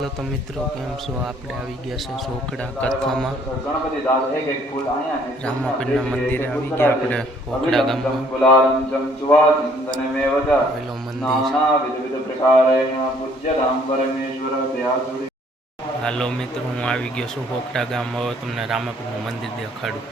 Hello तो मित्रों केम छो आपणे આવી ગયા છે સોખડા કથામાં રામાપીરના મંદિરે આવી ગયા આપણે ઓખડા ગામમાં ઓલો મંદિર હાલો મિત્રો હું આવી ગયો છું ઓખડા ગામમાં હવે તમને રામાપીરનું મંદિર દેખાડું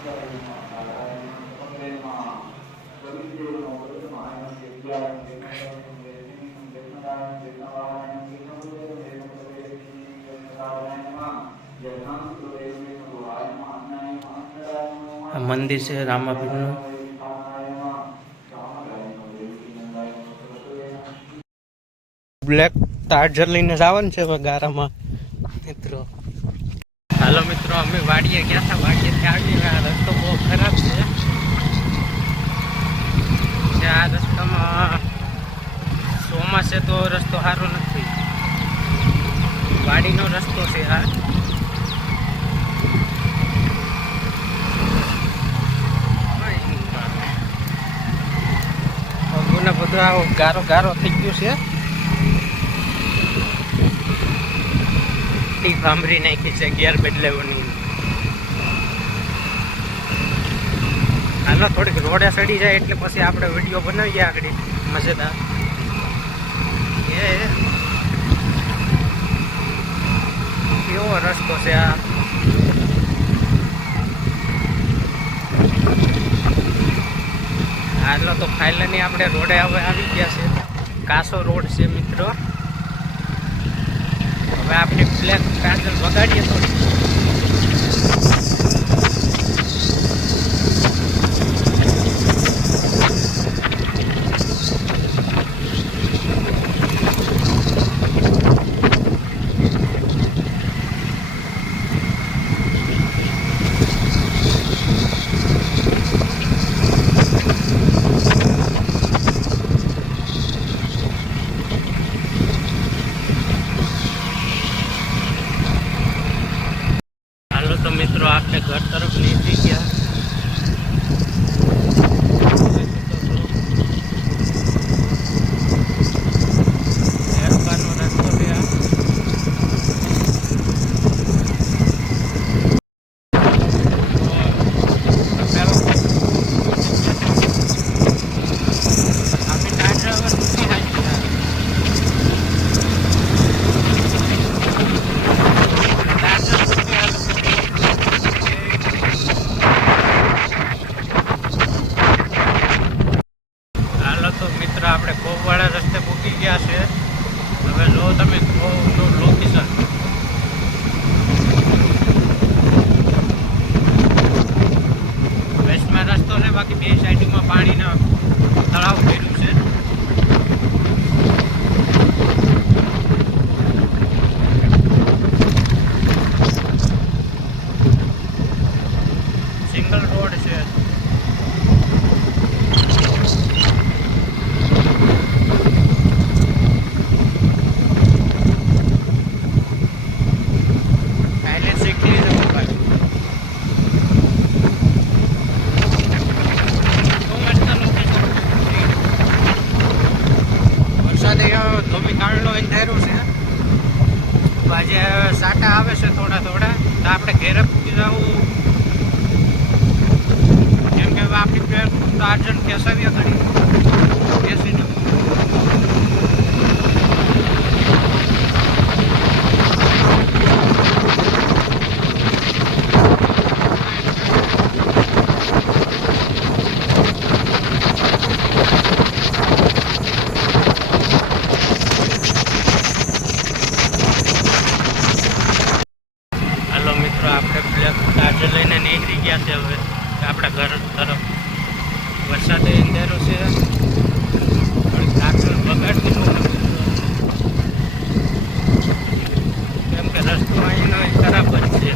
આ મંદિર છે રામાપીરનું બ્લેક ચાર્જર લઈને જવાનું છે ગારામાં મિત્રો હાલો મિત્રો અમે વાડીએ ગયા હતા વાડીએથી આવીને આ રસ્તો બહુ ખરાબ છે આ રસ્તામાં ચોમાસે તો રસ્તો સારો નથી વાડીનો રસ્તો છે આ બધું આવો ગારો ગારો થઈ ગયો છે ટી ભાંભરી નાખી છે ગેર બદલાવવાની હાલો થોડીક રોડે સડી જાય એટલે પછી આપણે વિડીયો બનાવીએ આગળ મજેદાર કેવો રસ્તો છે આ હાલો તો ફાઇનલી આપણે રોડે હવે આવી ગયા છે કાસો રોડ છે મિત્રો હવે આપણે બ્લેક ચાર્જર વગાડીએ થોડી મિત્રો આપણે ઘર તરફ નીકળી ગયા રસ્તો આપણે કોપવાળા રસ્તે પૂકી ગયા છે હવે જો તમે લોકેશન વેસ્ટમાં રસ્તો છે બાકી બે સાઈડમાં પાણીના તળાવ ભર્યું છે સિંગલ રોડ છે આજે સાટા આવે છે થોડા થોડા તો આપણે ઘેરે પૂકી જવું કેમ કે આપણી પેર ચાર્જર ફેસાવીએ ઘણી બેસીને આપણે બ્લેક ચાર્જર લઈને નીકળી ગયા છે હવે આપણા ઘર તરફ વરસાદે અંધેરો છે ચાર્જર બગાડી દીધું કેમ કે રસ્તો અહીંનો ખરાબ જ છે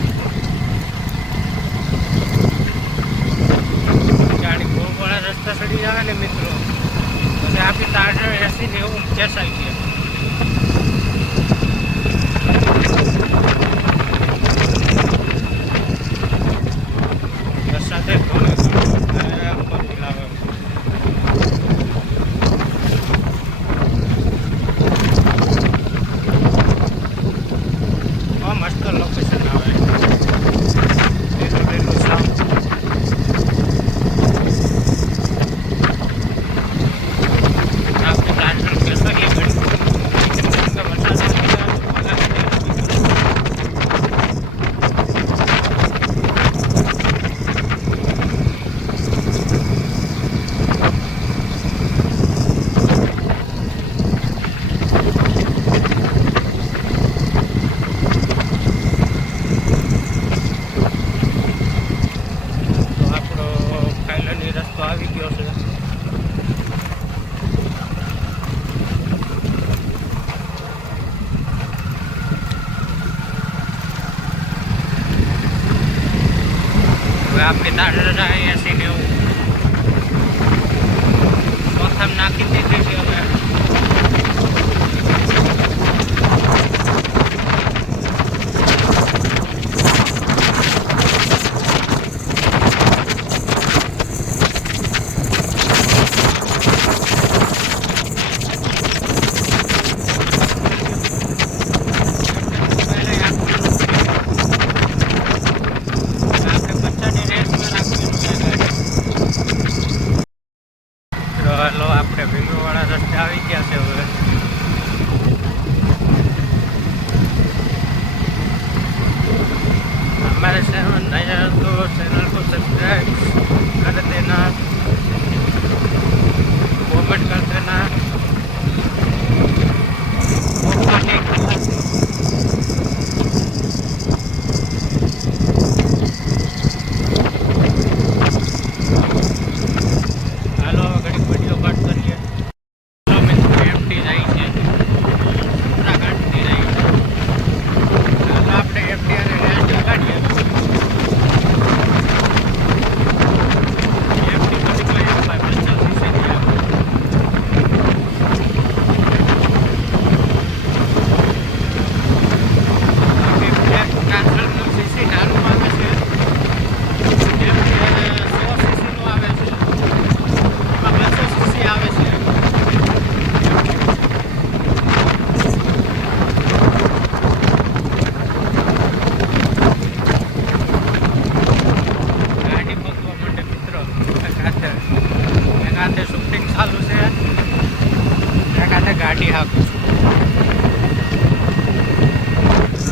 ગાડી ગોળવાળા રસ્તા ચડી આવે ને મિત્રો અને આપણી ચાર્જર 80-90 ખેંચાઈ છે સાથે આપણે તારા 80-90 પ્રથમ નાખી દીધી છે હવે. આપણે ભીમવાળા રસ્તે આવી ગયા છે હવે. हमारे चैनल नया तो चैनल को सब्सक्राइब कर देना, कमेंट कर देना. हेलो घड़ी वीडियो कट करिए. एमटी જાય છે ઉત્તરાખંડથી જાય છે. આપણે એમટી અને રેન્જ લગાડીએ. શૂટિંગ ચાલુ છે, ગાડી હાકું છું.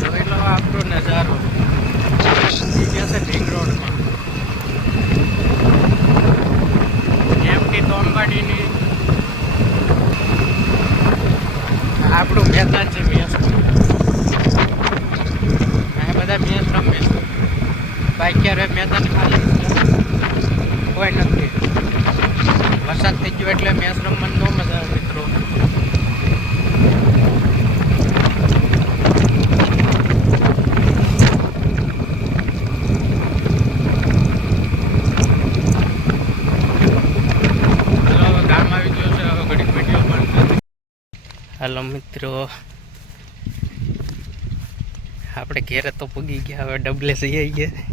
જોઈ લો આપણો નજારો રિંગ રોડમાં. એમટી તોમવાડીની આપણું મેદાન છે. મેચ આ બધા મેચ રમે છે. બાઈક ક્યારે મેદાન ખાલી કોઈ નથી. વરસાદ થઈ ગયો એટલે મેચ રમવાની ન મજા આવે મિત્રો. ગામ આવી ગયો છે, હવે ઘડી વિડીયો પણ. હાલો મિત્રો, આપણે ઘેરે તો પૂગી ગયા, હવે ડબલે જઈ ગયા.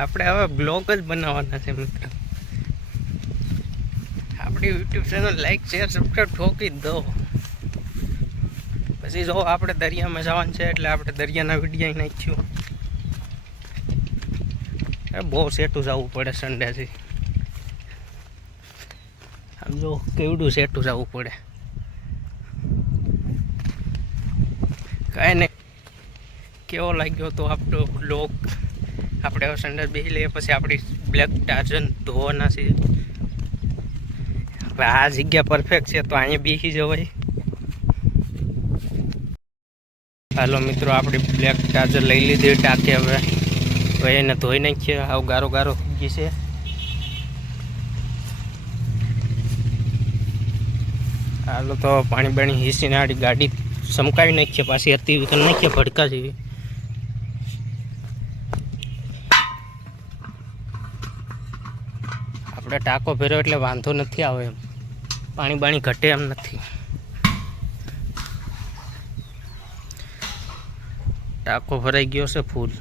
આપણે હવે બ્લોગ જ બનાવવાના છે મિત્રો. આપણી YouTube channel like share subscribe ઠોકી દો. પછી જો આપણે દરિયામાં જવાનું છે એટલે આપણે દરિયાના વિડીયો નાખ્યું. બહુ સેટું જવું પડે સન્ડેથી. આમ જો કેવડું સેટું જવું પડે. કાંઈ નહીં, કેવો લાગ્યો તો આપણો બ્લોગ. આપણે હવે સન્ડે બેસી લઈએ, પછી આપણી બ્લેક ટાર્ઝન ધોવાના છે. હવે આ જગ્યા પરફેક્ટ છે તો અહીંયા બેસી જવાય. હાલો મિત્રો, આપણી બ્લેક ટાર્ઝન લઈ લીધી ટાંકી. હવે એને ધોઈ નાખીએ. આવું ગારો ગારો થઈ છે. હાલો તો પાણી બાણી હીસીને આડી ગાડી સમકાવી નાખીએ. પાછી હતી કરી નાખીએ ભડકા જેવી. આપણે ટાંકો ભર્યો એટલે વાંધો નથી આવે એમ. પાણી બાણી ઘટે એમ નથી. ટાંકો ભરાઈ ગયો છે ફૂલ.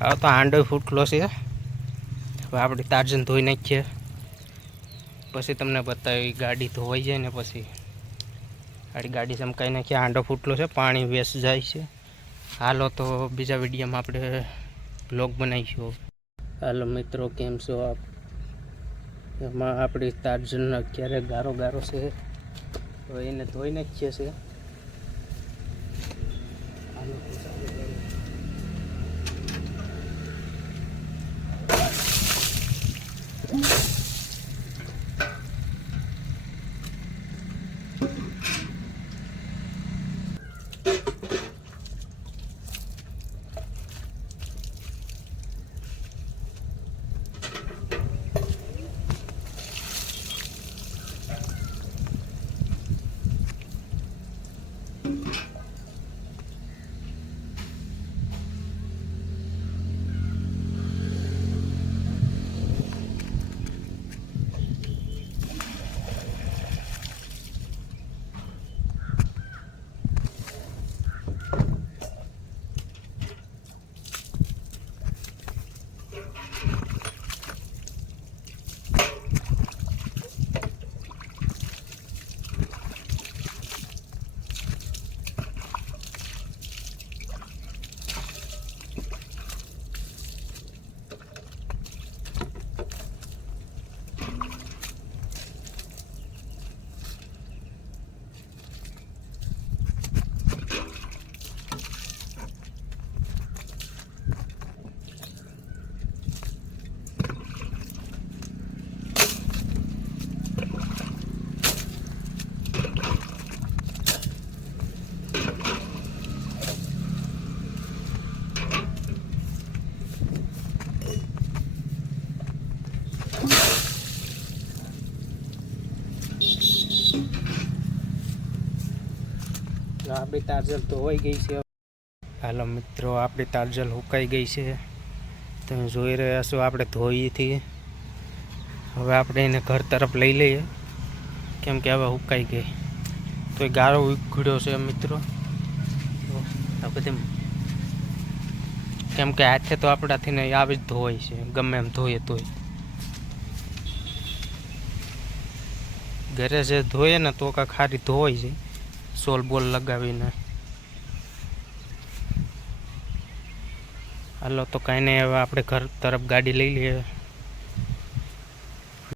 હવે તો હાંડો ફૂટલો છે. હવે આપણે ટાર્ઝન ધોઈ નાખીએ, પછી તમને બતાવી. ગાડી ધોવાઈ જાય ને પછી આપણી ગાડી ચમકાઈ નાખીએ. હાંડો ફૂટલો છે, પાણી વેસ્ટ જાય છે. હાલો તો બીજા વિડીયોમાં આપણે બ્લોગ બનાવીશું. હાલો મિત્રો, કેમ છો આપ? એમાં આપણી ટાર્ઝન અત્યારે ગારો ગારો છે, તો એને ધોઈ નાખીએ છીએ. હાલો આપણી તારજલ ધોવાઈ ગઈ છે. હાલો મિત્રો, આપણી તારજલ સુકાઈ ગઈ છે. તમે જોઈ રહ્યા છો આપણે ધોઈથી. હવે આપણે એને ઘર તરફ લઈ લઈએ, કેમ કે હવે સુકાઈ ગઈ. તો એ ગારો ઉઘડ્યો છે મિત્રો. આ બધી કેમ કે હાથે તો આપણાથી ને આવી જ ધોવાય છે, ગમે એમ ધોઈએ તોય. ઘરે જે ધોઈએ ને તો કાંઈ ખારી ધોવાય છે, સોલ બોલ લગાવીને. હાલો તો કાંઈ નહીં, હવે આપણે ઘર તરફ ગાડી લઈ લઈએ.